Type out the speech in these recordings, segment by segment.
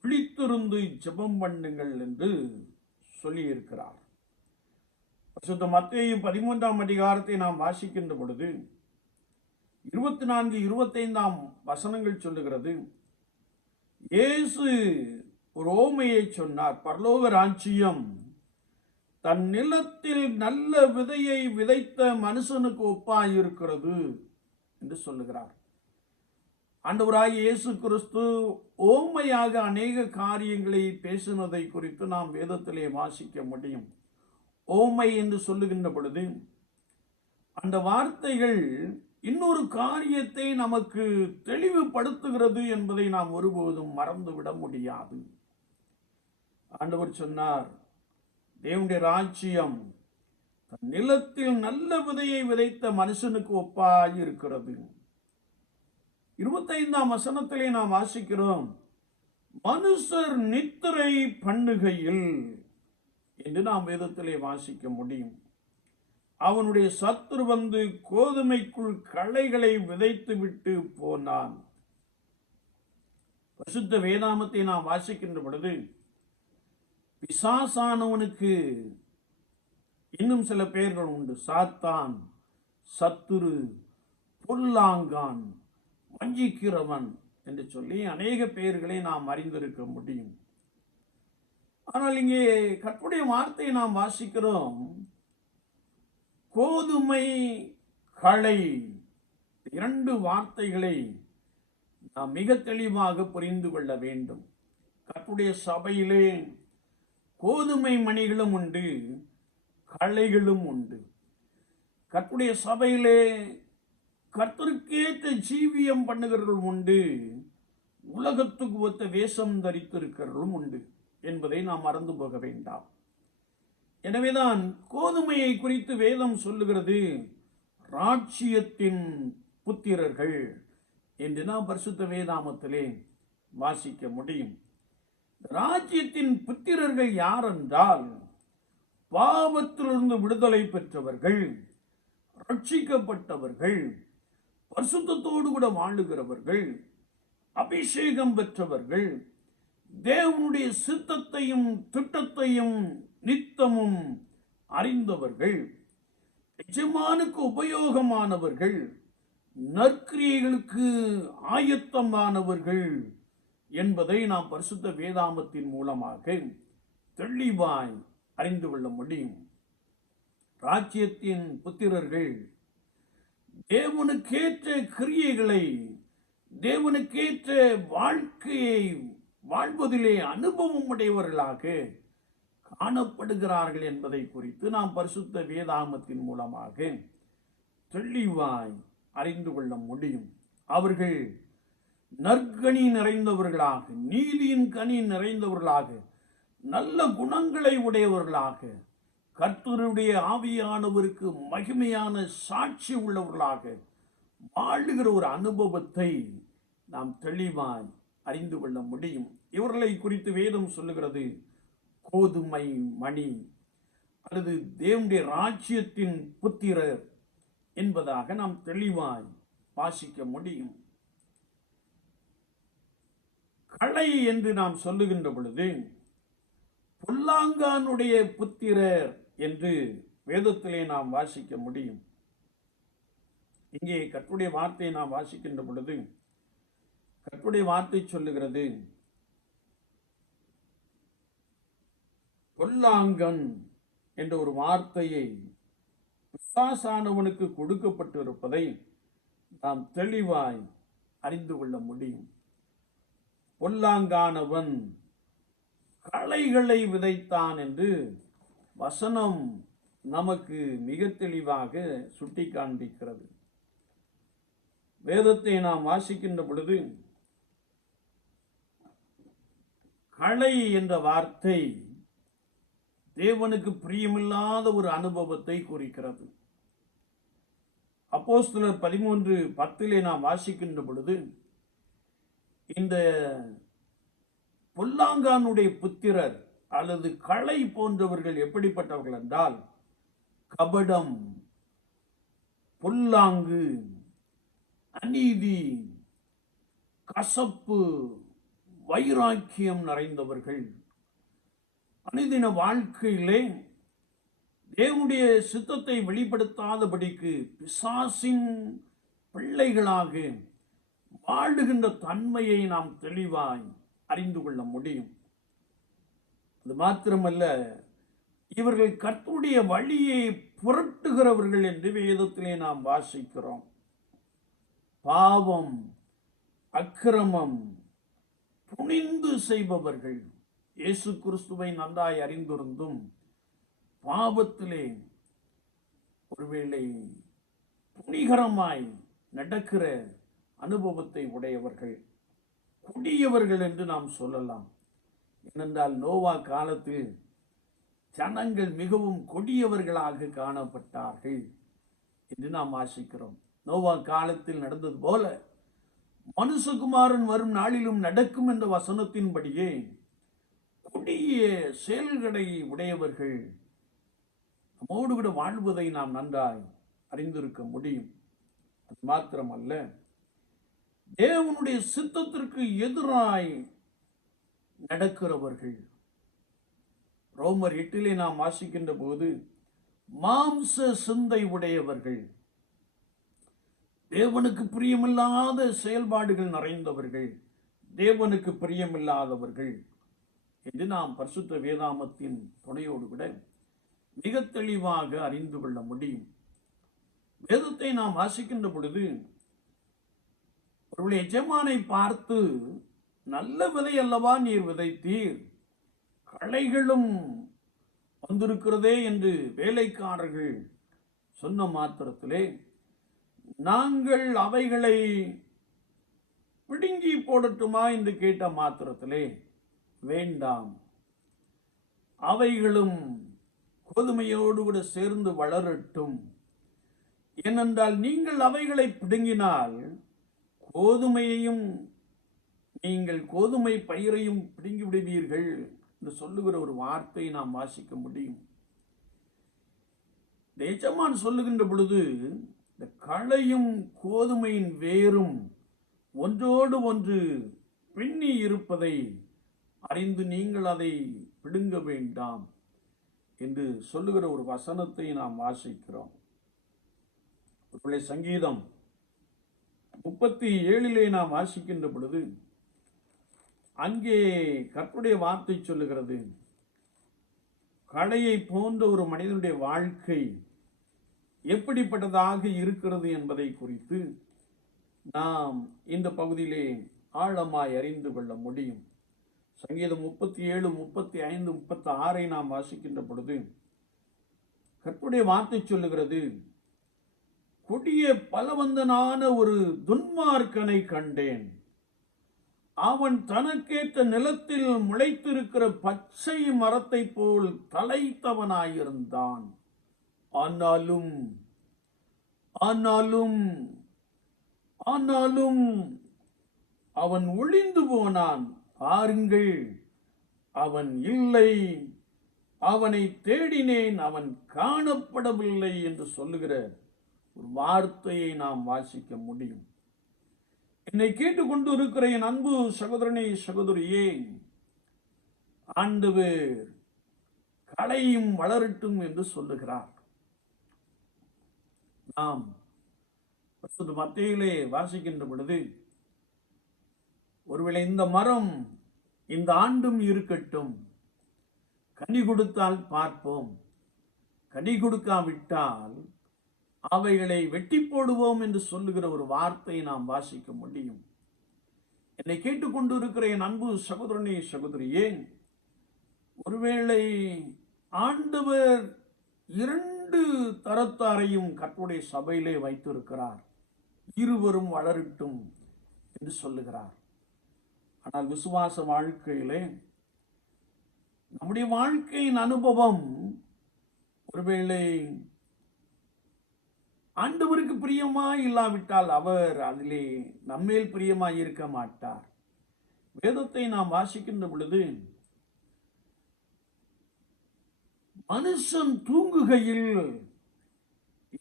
விழித்திருந்து ஜெபம் பண்ணுங்கள் என்று சொல்லியிருக்கிறார். பரிசுத்த மத்தேயு 13ஆம் அதிகாரத்தை நாம் வாசிக்கின்ற பொழுது 24, 25 வசனங்கள் சொல்லுகிறது, இயேசு ஒரு ஓமையை சொன்னார். பரலோக ராஜ்யம் தன் நிலத்தில் நல்ல விதையை விதைத்த மனுஷனுக்கு ஒப்பாயிருக்கிறது என்று சொல்லுகிறார். ஆண்டவராகிய இயேசு கிறிஸ்து ஓமையாக அநேக காரியங்களை பேசினதை குறித்து நாம் வேதத்திலே வாசிக்க முடியும். ஓமை என்று சொல்லுகின்ற பொழுது அந்த வார்த்தைகள் இன்னொரு காரியத்தை நமக்கு தெளிவுபடுத்துகிறது என்பதை நாம் ஒருபோதும் மறந்துவிட முடியாது. ஆண்டவர் சொன்னார், தேவனுடைய ராஜ்யம் நிலத்தில் நல்ல விதையை விதைத்த மனுஷனுக்கு ஒப்பாய் இருக்கிறது. 25ஆம் வசனத்திலே நாம் வாசிக்கிறோம், மனுஷர் நித்திரை பண்ணுகையில் என்று நாம் வேதத்திலே வாசிக்க முடியும். அவனுடைய சத்துரு வந்து கோதுமைக்குள் களைகளை விதைத்து விட்டு போனான். பரிசுத்த வேதாமத்தை நாம் வாசிக்கின்ற பொழுது பிசாசானவனுக்கு இன்னும் சில பெயர்கள் உண்டு. சாத்தான், சத்துரு, பொல்லாங்கான், வஞ்சிக்கிறவன் என்று சொல்லி அநேக பெயர்களை நாம் அறிந்திருக்க முடியும். ஆனால் இங்கே கர்த்தருடைய வார்த்தையை நாம் வாசிக்கிறோம், கோதுமை, களை, இரண்டு வார்த்தைகளை நாம் மிக தெளிவாக புரிந்து கொள்ள வேண்டும். கர்த்தருடைய சபையிலே கோதுமை மணிகளும் உண்டு, களைகளும் உண்டு. கர்த்தருடைய சபையிலே கர்த்தருக்கேற்ற ஜீவியம் பண்ணுகிறவர்களும் உண்டு, உலகத்துக்கு ஒத்த வேஷம் தரித்திருக்கிறவர்களும் உண்டு என்பதை நாம் மறந்து போக வேண்டாம். எனவேதான் கோதுமையை குறித்து வேதம் சொல்லுகிறது, ராஜ்யத்தின் புத்திரர்கள் என்று நாம் பரிசுத்த வேதாமத்திலே வாசிக்க முடியும். ராஜ்யத்தின் புத்திரர்கள் யார் என்றால், பாவத்திலிருந்து விடுதலை பெற்றவர்கள், ரட்சிக்கப்பட்டவர்கள், பரிசுத்தத்தோடு கூட வாழுகிறவர்கள், அபிஷேகம் பெற்றவர்கள், தேவனுடைய சித்தத்தையும் திட்டத்தையும் நித்தமும் அறிந்தவர்கள், எஜமானுக்கு உபயோகமானவர்கள், நற்கிரியைகளுக்கு ஆயத்தமானவர்கள் என்பதை நாம் பரிசுத்த வேதாமத்தின் மூலமாக தெளிவாய் அறிந்து கொள்ள முடியும். ராஜ்யத்தின் புத்திரர்கள் தேவனுக்கேற்ற கிரியைகளை, தேவனுக்கேற்ற வாழ்க்கையை வாழ்வதிலே அனுபவம் உடையவர்களாக காணப்படுகிறார்கள் என்பதை குறித்து நாம் பரிசுத்த வேதாமத்தின் மூலமாக தெளிவாய் அறிந்து கொள்ள முடியும். அவர்கள் நற்கனி நிறைந்தவர்களாக, நீதியின் கனி நிறைந்தவர்களாக, நல்ல குணங்களை உடையவர்களாக, கர்த்தருடைய ஆவியானவருக்கு மகிமையான சாட்சி உள்ளவர்களாக வாழுகிற ஒரு அனுபவத்தை நாம் தெளிவாய் அறிந்து கொள்ள முடியும். இவர்களை குறித்து வேதம் சொல்லுகிறது, கோதுமை மணி அல்லது தேவனுடைய ராஜ்யத்தின் புத்திரர் என்பதாக நாம் தெளிவாய் வாசிக்க முடியும். களை என்று நாம் சொல்லுகின்ற பொழுது பொல்லாங்கானுடைய புத்திரர் என்று வேதத்திலே நாம் வாசிக்க முடியும். இங்கே கர்த்தருடைய வார்த்தையை நாம் வாசிக்கின்ற பொழுது கர்த்தருடைய வார்த்தை சொல்லுகிறது, பொல்லாங்கன் என்ற ஒரு வார்த்தையை பிசாசானவனுக்கு கொடுக்கப்பட்டிருப்பதை நாம் தெளிவாய் அறிந்து கொள்ள முடியும். பொல்லாங்கானவன் களைகளை விதைத்தான் என்று வசனம் நமக்கு மிக தெளிவாக சுட்டி காண்பிக்கிறது. வேதத்தை நாம் வாசிக்கின்ற பொழுது களை என்ற வார்த்தை தேவனுக்கு பிரியமில்லாத ஒரு அனுபவத்தை குறிக்கிறது. அப்போஸ்தலர் 13:10 நாம் வாசிக்கின்ற பொழுது, இந்த பொல்லாங்கானுடைய புத்திரர் அல்லது களை போன்றவர்கள் எப்படிப்பட்டவர்கள் என்றால், கபடம், பொல்லாங்கு, அநீதி, கசப்பு, வைராக்கியம் நிறைந்தவர்கள். அனுதின வாழ்க்கையிலே தேவனுடைய சித்தத்தை வெளிப்படுத்தாதபடிக்கு பிசாசின் பிள்ளைகளாக வாழுகின்ற தன்மையை நாம் தெளிவாய் அறிந்து கொள்ள முடியும். அது மாத்திரமல்ல, இவர்கள் கர்த்தருடைய வழியை புரட்டுகிறவர்கள் என்று வேதத்திலே நாம் வாசிக்கிறோம். பாவம், அக்கிரமம் துணிந்து செய்பவர்கள். இயேசு கிறிஸ்துவை நன்றாய் அறிந்திருந்தும் பாவத்திலே ஒருவேளை துணிகரமாய் நடக்கிற அனுபவத்தை உடையவர்கள், கொடியவர்கள் என்று நாம் சொல்லலாம். ஏனென்றால் நோவா காலத்தில் ஜனங்கள் மிகவும் கொடியவர்களாக காணப்பட்டார்கள் என்று நாம் வாசிக்கிறோம். நோவா காலத்தில் நடந்தது போல மனுஷகுமாரன் வரும் நாளிலும் நடக்கும் என்ற வசனத்தின்படியே கொடிய செயல்களை உடையவர்கள் நம்மோடு கூட வாழ்வதை நாம் நன்றாய் அறிந்திருக்க முடியும். அது மாத்திரமல்ல, தேவனுடைய சித்தத்திற்கு எதிராய் நடக்கிறவர்கள். ரோமர் 8 நாம் வாசிக்கின்ற போது மாம்ச சிந்தை உடையவர்கள், தேவனுக்கு பிரியமில்லாத செயல்பாடுகள் நிறைந்தவர்கள், தேவனுக்கு பிரியமில்லாதவர்கள் என்று நாம் பரிசுத்த வேதாமத்தின் துணையோடு கூட மிக தெளிவாக அறிந்து கொள்ள முடியும். வேதத்தை நாம் வாசிக்கின்ற பொழுது அவருடைய எஜமானை பார்த்து, நல்ல விதை அல்லவா நீர் விதைத்தீர், களைகளும் வந்திருக்கிறதே என்று வேலைக்காரர்கள் சொன்ன மாத்திரத்திலே, நாங்கள் அவைகளை பிடுங்கி போடட்டுமா என்று கேட்ட மாத்திரத்திலே, வேண்டாம், அவைகளும் கோதுமையோடு கூட சேர்ந்து வளரட்டும், ஏனென்றால் நீங்கள் அவைகளை பிடுங்கினால் கோதுமையையும் நீங்கள் கோதுமை பயிரையும் பிடுங்கி விடுவீர்கள் என்று சொல்லுகிற ஒரு வார்த்தையை நாம் வாசிக்க முடியும். எஜமான் சொல்லுகின்ற பொழுது, இந்த களையும் கோதுமையின் வேரும் ஒன்றோடு ஒன்று பின்னி இருப்பதை அறிந்து நீங்கள் அதை பிடுங்க வேண்டாம் என்று சொல்லுகிற ஒரு வசனத்தை நாம் வாசிக்கிறோம். சங்கீதம் 37 நாம் வாசிக்கின்ற பொழுது அங்கே கர்த்தருடைய வார்த்தை சொல்லுகிறது, களையை போன்ற ஒரு மனிதனுடைய வாழ்க்கை எப்படிப்பட்டதாக இருக்கிறது என்பதை குறித்து நாம் இந்த பகுதியிலே ஆழமாய் அறிந்து கொள்ள முடியும். சங்கீதம் 37, 35, 36 நாம் வாசிக்கின்ற பொழுது கர்த்தருடைய வார்த்தை சொல்லுகிறது, கொடிய பலவந்தனான ஒரு துன்மார்க்கனை கண்டேன், அவன் தனக்கேற்ற நிலத்தில் முளைத்திருக்கிற பச்சை மரத்தை போல் தலைத்தவனாயிருந்தான். ஆனாலும் ஆனாலும் ஆனாலும் அவன் ஒளிந்து போனான். பாருங்கள், அவன் இல்லை, அவனை தேடினேன், அவன் காணப்படவில்லை என்று சொல்லுகிற ஒரு வார்த்தையை நாம் வாசிக்க முடியும். என்னை கேட்டுக்கொண்டு இருக்கிற என் அன்பு சகோதரனே, சகோதரியே, ஆண்டவர் களையும் வளரட்டும் என்று சொல்லுகிறார். நாம் மத்தேயிலே வாசிக்கின்ற பொழுது, ஒருவேளை இந்த மரம் இந்த ஆண்டும் இருக்கட்டும், கனி கொடுத்தால் பார்ப்போம், கனி கொடுக்காவிட்டால் அவைகளை வெட்டி போடுவோம் என்று சொல்லுகிற ஒரு வார்த்தையை நாம் வாசிக்க முடியும். என்னை கேட்டுக்கொண்டு இருக்கிற என் அன்பு சகோதரனே, சகோதரியே, ஒருவேளை ஆண்டவர் 2 தரத்தாரையும் கர்த்தருடைய சபையிலே வைத்திருக்கிறார், இருவரும் வளரட்டும் என்று சொல்லுகிறார். ஆனால் விசுவாச வாழ்க்கையிலே நம்முடைய வாழ்க்கையின் அனுபவம் ஒருவேளை ஆண்டவருக்கு பிரியமாய் இல்லாவிட்டால் அவர் அதிலே நம்மேல் பிரியமாய் இருக்க மாட்டார். வேதத்தை நாம் வாசிக்கின்ற பொழுது, மனுஷன் தூங்குகையில்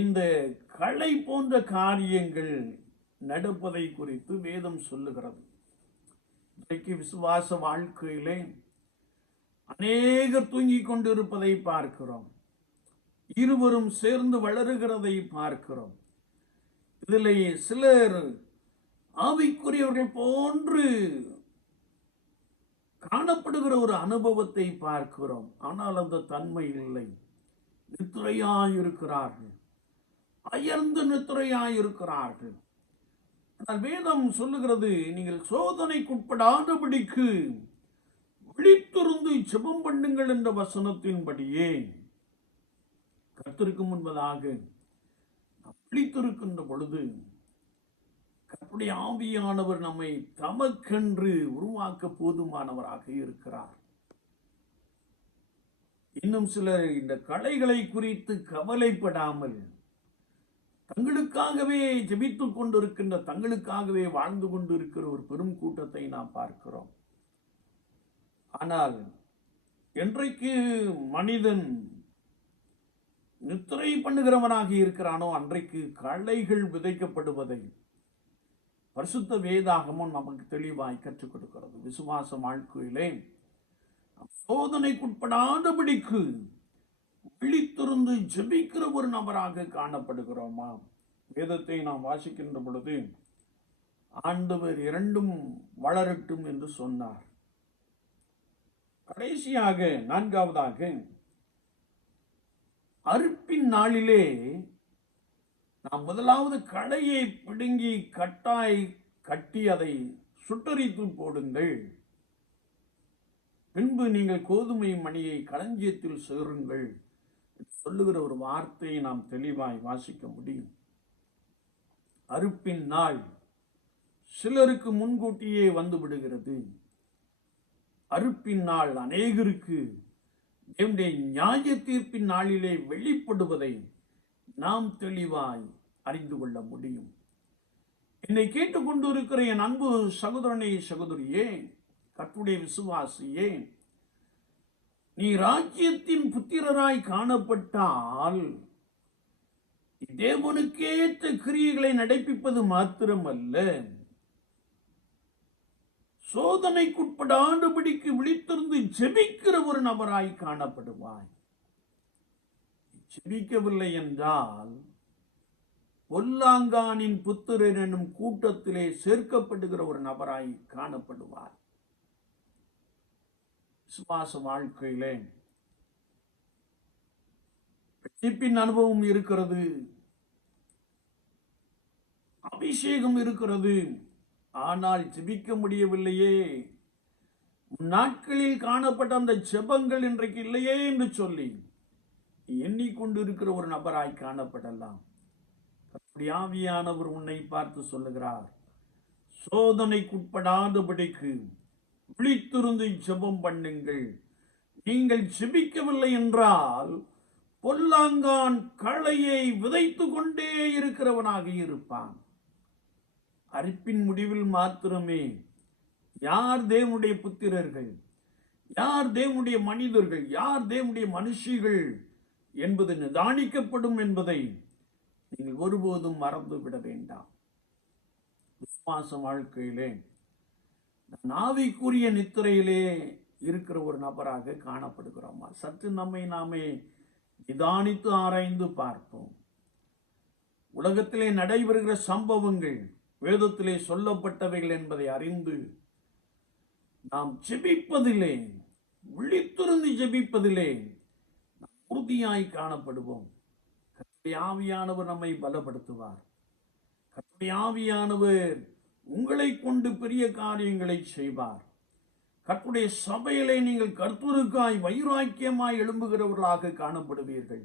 இந்த களை போன்ற காரியங்கள் நடப்பதை குறித்து வேதம் சொல்லுகிறது. இன்றைக்கு விசுவாச வாழ்க்கையிலே அநேகர் தூங்கிக் கொண்டிருப்பதை பார்க்கிறோம். இருவரும் சேர்ந்து வளருகிறதை பார்க்கிறோம். இதிலே சிலர் ஆவிக்குரியவர்கள் போன்று காணப்படுகிற ஒரு அனுபவத்தை பார்க்கிறோம். ஆனால் அந்த தன்மை இல்லை. நித்திரையாயிருக்கிறார்கள், அயர்ந்து நித்திரையாயிருக்கிறார்கள். ஆனால் வேதம் சொல்லுகிறது, நீங்கள் சோதனைக்குட்படாதபடிக்கு விழித்திருந்து ஜெபம் பண்ணுங்கள் என்ற வசனத்தின்படியே கர்த்தருக்கு முன்பதாக நாம் விழித்திருக்கின்ற பொழுது கர்த்தருடைய ஆவியானவர் நம்மை தமக்கென்று உருவாக்க போதுமானவராக இருக்கிறார். இன்னும் சிலர் இந்த கலைகளை குறித்து கவலைப்படாமல் தங்களுக்காகவே ஜெபித்துக் கொண்டிருக்கின்ற, தங்களுக்காகவே வாழ்ந்து கொண்டிருக்கிற ஒரு பெரும் கூட்டத்தை நாம் பார்க்கிறோம். ஆனால் என்றைக்கு மனிதன் நித்திரை பண்ணுகிறவனாக இருக்கிறானோ அன்றைக்கு களைகள் விதைக்கப்படுவதை பரிசுத்த வேதாகமும் நமக்கு தெளிவாய் கற்றுக் கொடுக்கிறது. விசுவாச வாழ்க்கையிலே சோதனைக்குட்படாதபடிக்கு விழித்திருந்து ஜெபிக்கிற ஒரு நபராக காணப்படுகிறோமா? வேதத்தை நாம் வாசிக்கின்ற பொழுது ஆண்டவர் இரண்டும் வளரட்டும் என்று சொன்னார். கடைசியாக நான்காவதாக, அறுப்பின் நாளிலே நாம் முதலாவது களையை பிடுங்கி கட்டி அதை சுட்டரித்து போடுங்கள், பின்பு நீங்கள் கோதுமை மணியை களஞ்சியத்தில் சேருங்கள் சொல்லுகிற ஒரு வார்த்தையை நாம் தெளிவாய் வாசிக்க முடியும். அறுப்பின் நாள் சிலருக்கு முன்கூட்டியே வந்து விடுகிறது. அறுப்பின் நாள் அநேகருக்கு தேவனுடைய நியாய தீர்ப்பின் நாளிலே வெளிப்படுவதை நாம் தெளிவாய் அறிந்து கொள்ள முடியும். என்னை கேட்டுக்கொண்டிருக்கிற என் அன்பு சகோதரனே, சகோதரியே, கர்த்தருடைய விசுவாசியே, நீ ராஜ்யத்தின் புத்திரராய் காணப்பட்டால் தேவனுக்கேற்ற கிரியைகளை நடப்பிப்பது மாத்திரமல்ல, சோதனைக்குட்படாதபடிக்கு விழித்திருந்து ஜெபிக்கிற ஒரு நபராய் காணப்படுவாய். ஜெபிக்கவில்லை என்றால் பொல்லாங்கானின் புத்திரர் என்னும் கூட்டத்திலே சேர்க்கப்படுகிற ஒரு நபராய் காணப்படுவார். விசுவாச வாழ்க்கையிலே ரட்சிப்பின் அனுபவம் இருக்கிறது, அபிஷேகம் இருக்கிறது, ஆனால் ஜெபிக்க முடியவில்லையே, நாட்களில் காணப்பட்ட அந்த ஜெபங்கள் இன்றைக்கு இல்லையே என்று சொல்லி எண்ணிக்கொண்டிருக்கிற ஒரு நபராய் காணப்படலாம். ஆவியானவர் உன்னை பார்த்து சொல்லுகிறார், சோதனைக்குட்படாதபடிக்கு விழித்திருந்து ஜெபம் பண்ணுங்கள். நீங்கள் ஜெபிக்கவில்லை என்றால் பொல்லாங்கான் களையை விதைத்து கொண்டே இருக்கிறவனாக இருப்பான். அறுப்பின் முடிவில் மாத்திரமே யார் தேவனுடைய புத்திரர்கள், யார் தேவனுடைய மனிதர்கள், யார் தேவனுடைய மனுஷிகள் என்பது நிதானிக்கப்படும் என்பதை நீங்கள் ஒருபோதும் மறந்துவிட வேண்டாம். விசுவாச வாழ்க்கையிலே ஆவிக்குரிய நித்திரையிலே இருக்கிற ஒரு நபராக காணப்படுகிறோமா? சற்று நம்மை நாமே நிதானித்து ஆராய்ந்து பார்ப்போம். உலகத்திலே நடைபெறுகிற சம்பவங்கள் வேதத்திலே சொல்லப்பட்டவைகள் என்பதை அறிந்து நாம் ஜெபிப்பதிலே, விழித்திருந்து ஜெபிப்பதிலே உறுதியாய் காணப்படுவோம். கர்த்தருடைய ஆவியானவர் நம்மை பலப்படுத்துவார். கர்த்தருடைய ஆவியானவர் உங்களை கொண்டு பெரிய காரியங்களை செய்வார். கர்த்தருடைய சபையிலே நீங்கள் கர்த்தருக்காய் வைராக்கியமாய் எழும்புகிறவர்களாக காணப்படுவீர்கள்.